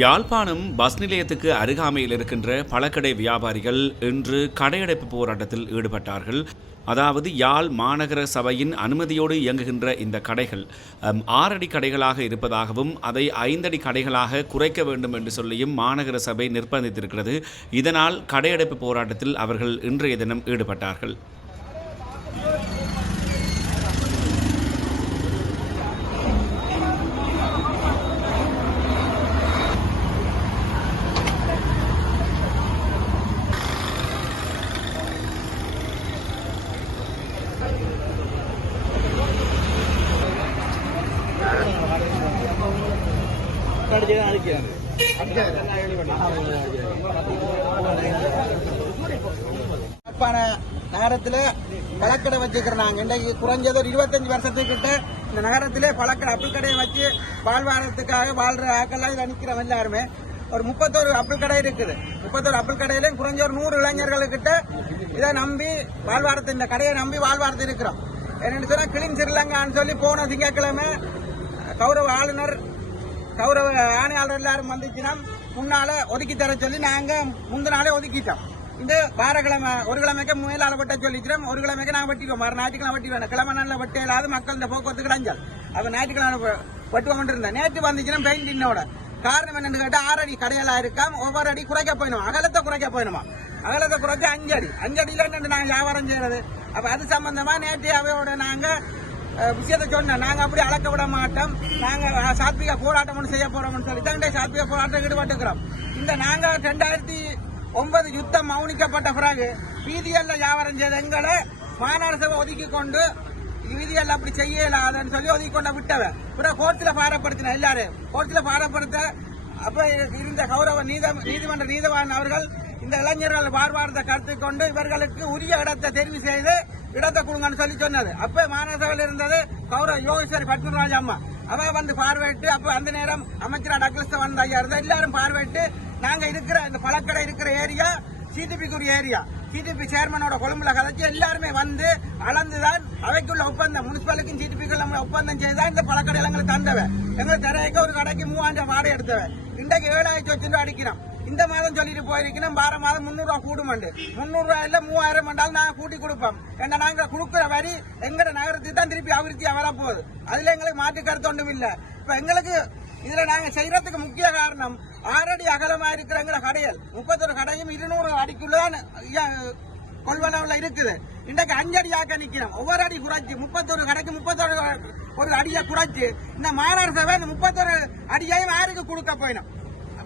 Yazhpanam bus நிலையத்துக்கு அருகாமையில் இருக்கின்ற பழக்கடை வியாபாரிகள் இன்று கடையடைப்பு போராட்டத்தில் ஈடுபட்டார்கள். அதாவது யாழ் மாநகர சபையின் அனுமதியோடு இயங்குகின்ற இந்த கடைகள் ஆறடி கடைகளாக இருப்பதாகவும் அதை ஐந்தடி கடைகளாக குறைக்க வேண்டும் என்று சொல்லியும் மாநகர சபை நிர்பந்தித்திருக்கிறது. இதனால் கடையடைப்பு போராட்டத்தில் அவர்கள் இன்றைய தினம் ஈடுபட்டார்கள். யாழ்ப்பாண நகரத்துல பழக்கடை வச்சுக்கிறாங்க இன்றைக்கு குறைஞ்சது ஒரு இருபத்தஞ்சு வருஷத்துக்கிட்ட இந்த நகரத்திலே பழக்கடை அப்பிள் கடையை வச்சு வாழ்வாரத்துக்காக வாழ்ற ஆக்கெல்லாம் இதில் நிற்கிறவன் எல்லாருமே. ஒரு முப்பத்தோரு அப்பிள் கடை இருக்குது. முப்பத்தோரு அப்பிள் கடையில குறைஞ்ச ஒரு நூறு இளைஞர்களுக்கிட்ட இதை நம்பி வாழ்வாரத்து இந்த கடையை நம்பி வாழ்வாரத்து இருக்கிறோம். என்னென்னு சொன்னா கிளீன் சிறிலங்கான்னு சொல்லி போன திங்கக்கிழமை கௌரவ ஆளுநர் கௌரவ ஆணையாளர் எல்லாரும் வந்துச்சுன்னா முன்னால ஒதுக்கி தர சொல்லி நாங்க முந்தின நாளே ஒதுக்கிட்டோம். இந்த வாரக்கிழமை ஒரு கிழமைக்கு மேலால வெட்ட சொல்லிக்கிறோம். ஒரு கிழமைக்கு நாங்க வெட்டிடுவோம் மறு ஞாயிற்றுக்கிழமை வெட்டிடுவோம் கிழமை நாளில் வெட்ட இல்லாத மக்கள் இந்த போக்குவரத்து கிடைஞ்சால் அப்ப ஞாயிற்றுக்கிழமை வெ- வெட்டுவோம் இருந்தேன் நேற்று வந்துச்சுன்னா பெயிண்ட் இன்னோட. காரணம் என்னன்னு கேட்டா ஆறு அடி கடையெல்லாம் இருக்காம். ஒவ்வொரு அடி குறைக்க போயிடுமா அகலத்தை குறைக்க போயிடுமா அகலத்தை குறைச்சி அஞ்சு அடி. அஞ்சு அடியில நாங்க வியாபாரம் செய்யறது? அப்ப அது சம்பந்தமா நேற்று அவையோட நாங்க விஷயத்தை சொன்னேன் நாங்க அப்படி அளக்க விட மாட்டோம். நாங்க சாத்விக போராட்டம் ஒன்று செய்ய போறோம்னு சொல்லி தான் சாத்விக போராட்டம் ஈடுபட்டுக்கிறோம் இந்த நாங்க ரெண்டாயிரத்தி ஒன்பது யுத்தம் மௌனிக்கப்பட்ட பிறகு வீதியல்ல வியாபாரம் செய்த எங்களை மாநகர சபை ஒதுக்கி கொண்டு விதிகள் அப்படி செய்யலாதுன்னு சொல்லி ஒதுக்கி கொண்ட விட்டவ பிறகு கோர்ட்ல பாரப்படுத்தின எல்லாரும் கோர்ட்டில் பாரப்படுத்த அப்ப இருந்த கௌரவ நீத நீதிமன்ற நீதவான் அவர்கள் இந்த இளைஞர்கள் பார்வார்ந்த கருத்து கொண்டு இவர்களுக்கு உரிய இடத்தை தெரிவு செய்து இடத்தை கொடுங்கன்னு சொல்லி சொன்னது. அப்ப மாநகரில் இருந்தது கௌரவ யோகேஸ்வரி பத்மராஜ் அம்மா. அவ வந்து பார்வையிட்டு அப்ப அந்த நேரம் அமைச்சர் டக்லஸ் வந்த ஐயா இருந்தா எல்லாரும் பார்வையிட்டு நாங்க இருக்கிற இந்த பழக்கடை இருக்கிற ஏரியா சிடிபிக்குரிய ஏரியா சிடிபி சேர்மனோட கொழும்புல கதைச்சு எல்லாருமே வந்து அளந்துதான் அவைக்குள்ள ஒப்பந்தம் முனிசிபாலிட்டிக்கும் சிடிபிக்குள்ள ஒப்பந்தம் செய்துதான் இந்த பழக்கடை எங்களுக்கு தந்தவன் எங்களுக்கு தரைக்கு ஒரு கடைக்கு மூவாயிரம் வாடகை எடுத்தவன் இன்றைக்கு ஏழாயிரத்தி வச்சு ரூபா அடிக்கிறோம். இந்த மாதம் சொல்லிட்டு போயிருக்கணும் வார மாதம் முந்நூறு ரூபா கூடுமண்டு. முந்நூறு இல்ல மூவாயிரம் மண்டாலும் நாங்க கூட்டி கொடுப்போம். ஏன்னா நாங்க கொடுக்குற வரி எங்கட நகரத்துக்கு தான் திருப்பி அபிவிருத்தியா வரப்போகுது அதுல எங்களுக்கு மாற்று கருத்து ஒன்றும் இல்ல. இப்ப எங்களுக்கு இதுல நாங்க செய்யறதுக்கு முக்கிய காரணம் ஆறடி அகலமா இருக்கிறங்கிற கடையல். முப்பத்தொரு கடையும் இருநூறு அடிக்குள்ளதான் கொள்வனவில் கொள்வனவுல இருக்குது. இன்றைக்கு அஞ்சடி ஆக்க நிக்கிறோம். ஒவ்வொரு அடி குறைச்சு முப்பத்தொரு கடைக்கு முப்பத்தொரு ஒரு அடியை குறைச்சு இந்த மாநகர சபை இந்த முப்பத்தொரு அடியையும் யாருக்கு கொடுக்க போயிடும்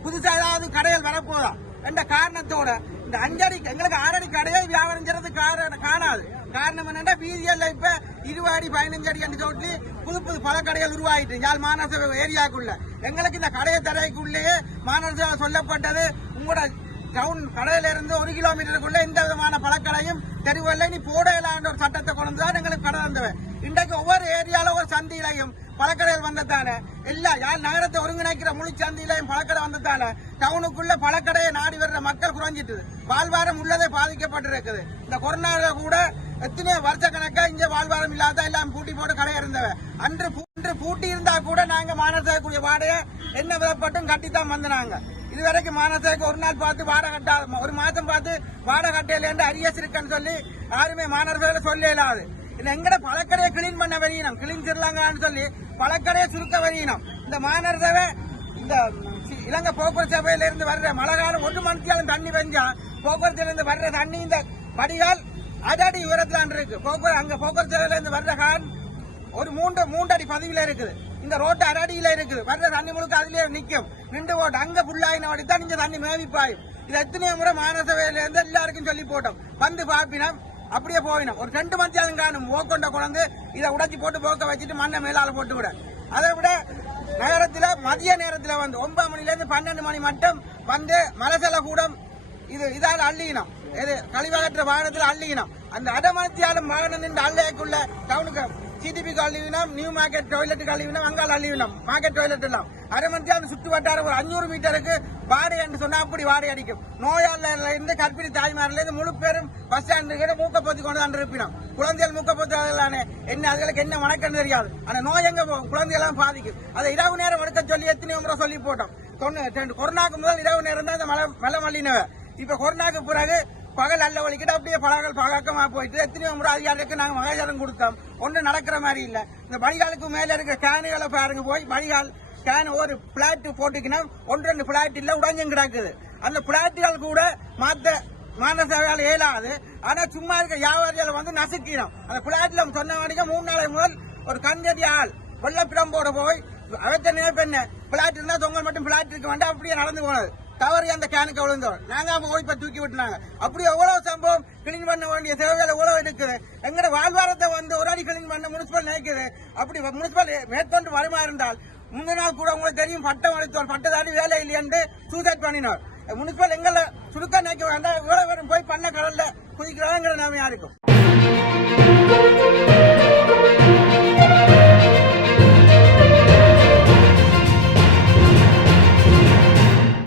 புதுசா ஏதாவது கடைகள் வரப்போதா? என்ற காரணத்தோட இந்த அஞ்சடி எங்களுக்கு ஆறடி கடையை வியாபாரம் செய்யறது காரணம் காணாது. காரணம் என்னன்னா வீதியல்ல இப்ப இருபது அடி பதினஞ்சு அடி என்று சொல்லி புது புது பல கடைகள் உருவாயிட்டு யாழ் மாநகர ஏரியாக்குள்ள. எங்களுக்கு இந்த கடையை தரைக்குள்ளேயே மாநகர சொல்லப்பட்டது. உங்களோட டவுன் கடையில இருந்து ஒரு கிலோமீட்டருக்குள்ள எந்த விதமான பழக்கடையும் தெருவில் நீ போடலான்ற ஒரு சட்டத்தை கொண்டு தான் எங்களுக்கு கடை வந்தவன் இன்றைக்கு ஒவ்வொரு ஏரியால ஒரு சந்தையிலையும் பழக்கடைகள் வந்ததானே எல்லா யார் நகரத்தை ஒருங்கிணைக்கிற முழு சந்தையிலையும் பழக்கடை வந்ததானே டவுனுக்குள்ள பழக்கடையை நாடி வர்ற மக்கள் குறைஞ்சிட்டு வாழ்வாரம் உள்ளதே பாதிக்கப்பட்டிருக்குது. இந்த கொரோனாவில் கூட எத்தனை வருஷ கணக்கா இங்க வாழ்வாரம் இல்லாத எல்லாம் பூட்டி போட்டு கடை இருந்தவ. அன்று அன்று பூட்டி இருந்தா கூட நாங்க மாநகரக்கூடிய வாடகை என்ன விதப்பட்டும் கட்டித்தான் வந்தாங்க இதுவரைக்கும் மாநகரத்துக்கு ஒரு நாள் பார்த்து வாடகை கட்டாத ஒரு மாசம் பார்த்து வாடகை கட்டையில அரியஸ் இருக்குன்னு சொல்லி யாருமே மாநகரத்துல சொல்ல இயலாது எங்கட பழக்கடையை கிளீன் பண்ண வரையினம். கிளீன் சிறலாங்கன்னு சொல்லி பழக்கடையை சுருக்க வரையினம். இந்த மாநகரசபை இந்த இலங்கை போக்குவரத்து சபையில இருந்து வர்ற மழை காலம் ஒன்று மணித்தாலும் தண்ணி பெஞ்சா போக்குவரத்துல இருந்து வர்ற தண்ணி இந்த வடிகால் அடாடி உயரத்தில் இருக்கு. போக்குவரத்து அங்க போக்குவரத்து இருந்து வர்ற கான் ஒரு மூன்று மூன்று அடி பதவியில இருக்குது. இந்த ரோட்டு அரடியில இருக்குது. வர்ற தண்ணி முழுக்க அதுலயே நிக்கும். நின்று போட்டு அங்க புல்லாயின வடி தான் இங்க தண்ணி மேவிப்பாயும். இது எத்தனையோ முறை மாநகரசபையில இருந்து எல்லாருக்கும் சொல்லி போட்டோம். வந்து பாப்பினம் அப்படியே போயினோம். ஒரு ரெண்டு மத்தியாலும் காணும் ஓக்கொண்ட குழந்தை இதை உடைச்சி போட்டு போக்க வச்சுட்டு மண்ணை மேலால போட்டு விட அதை விட நகரத்துல மதிய நேரத்துல வந்து ஒன்பது மணில இருந்து பன்னெண்டு மணி மட்டும் வந்து மலசல கூடம் இது இதால அள்ளிக்கணும். இது கழிவகற்ற வாகனத்தில் அள்ளிக்கணும். அந்த அடமனத்தியாலும் வாகனம் நின்று அள்ளையக்குள்ள டவுனுக்கு சிடிபி கழிவினம் நியூ மார்க்கெட் டாய்லெட் கழிவினம் அங்கால் அழிவினம் மார்க்கெட் டாய்லெட் எல்லாம். அரைமத்தியாலும் சுற்று வட்டாரம் ஒரு அஞ்சூறு மீட்டருக்கு வாடகை என்று சொன்னா அப்படி வாடகை அடிக்கும். நோயாளர்ல இருந்து கற்பிணி தாய்மாரில இருந்து முழு பேரும் பஸ் ஸ்டாண்டு கிட்ட மூக்க பொத்தி கொண்டு வந்து இருப்பினோம் குழந்தைகள் மூக்க என்ன அதுகளுக்கு என்ன வணக்கம் தெரியாது. ஆனா நோய் எங்க போகும்? குழந்தைகள்லாம் பாதிக்கும். அதை இரவு நேரம் எடுக்க சொல்லி எத்தனையோ முறை சொல்லி போட்டோம். கொரோனாக்கு முதல் இரவு நேரம் தான் இந்த மலை மலை மல்லினவை. இப்ப கொரோனாக்கு பிறகு பகல் அல்ல வலிக்கிட்டு அப்படியே பழகல் பழக்கமா போயிட்டு எத்தனையோ முறை அதிகாரிக்கு நாங்க மகாஜாரம் கொடுத்தோம். ஒன்றும் நடக்கிற மாதிரி இல்ல. இந்த வடிகாலுக்கு மேல இருக்க கேனுகளை பாருங்க போய். வடிகால் கேன் ஒரு பிளாட் போட்டுக்கினா ஒன்று ரெண்டு பிளாட் இல்ல உடஞ்சும் கிடக்குது. அந்த பிளாட்டுகள் கூட மாத்த மாநசபையால் இயலாது. ஆனா சும்மா இருக்க வியாபாரிகளை வந்து நசுக்கிடும். அந்த பிளாட்ல சொன்ன வரைக்கும் மூணு நாளை முதல் ஒரு கண்கதி ஆள் வெள்ளப்பிடம்போட போய் அவற்றை என்ன பிளாட் இருந்தா தொங்கல் மட்டும் பிளாட் இருக்க வேண்டாம். அப்படியே நடந்து போனது. தவறி அந்த கேனுக்கு விழுந்தோம் நாங்க அவங்க போய் தூக்கி விட்டுனாங்க. அப்படி எவ்வளவு சம்பவம் கிளீன் பண்ண வேண்டிய தேவைகள் எவ்வளவு இருக்குது? எங்கட வாழ்வாரத்தை வந்து ஒரு அடி கிளீன் பண்ண முனிசிபல் நினைக்குது. அப்படி முனிசிபல் மேற்கொண்டு வருமா இருந்தால் முந்தின நாள் கூட உங்களுக்கு தெரியும் பட்டம் அளித்தோம் பட்டதாரி வேலை இல்லையென்று சூசைட் பண்ணினார். முனிசிபல் எங்களை சுருக்க நினைக்க வேண்டாம். இவ்வளவு பேரும் போய் பண்ண கடல்ல குதிக்கிறாங்கிற நிலைமையா இருக்கும்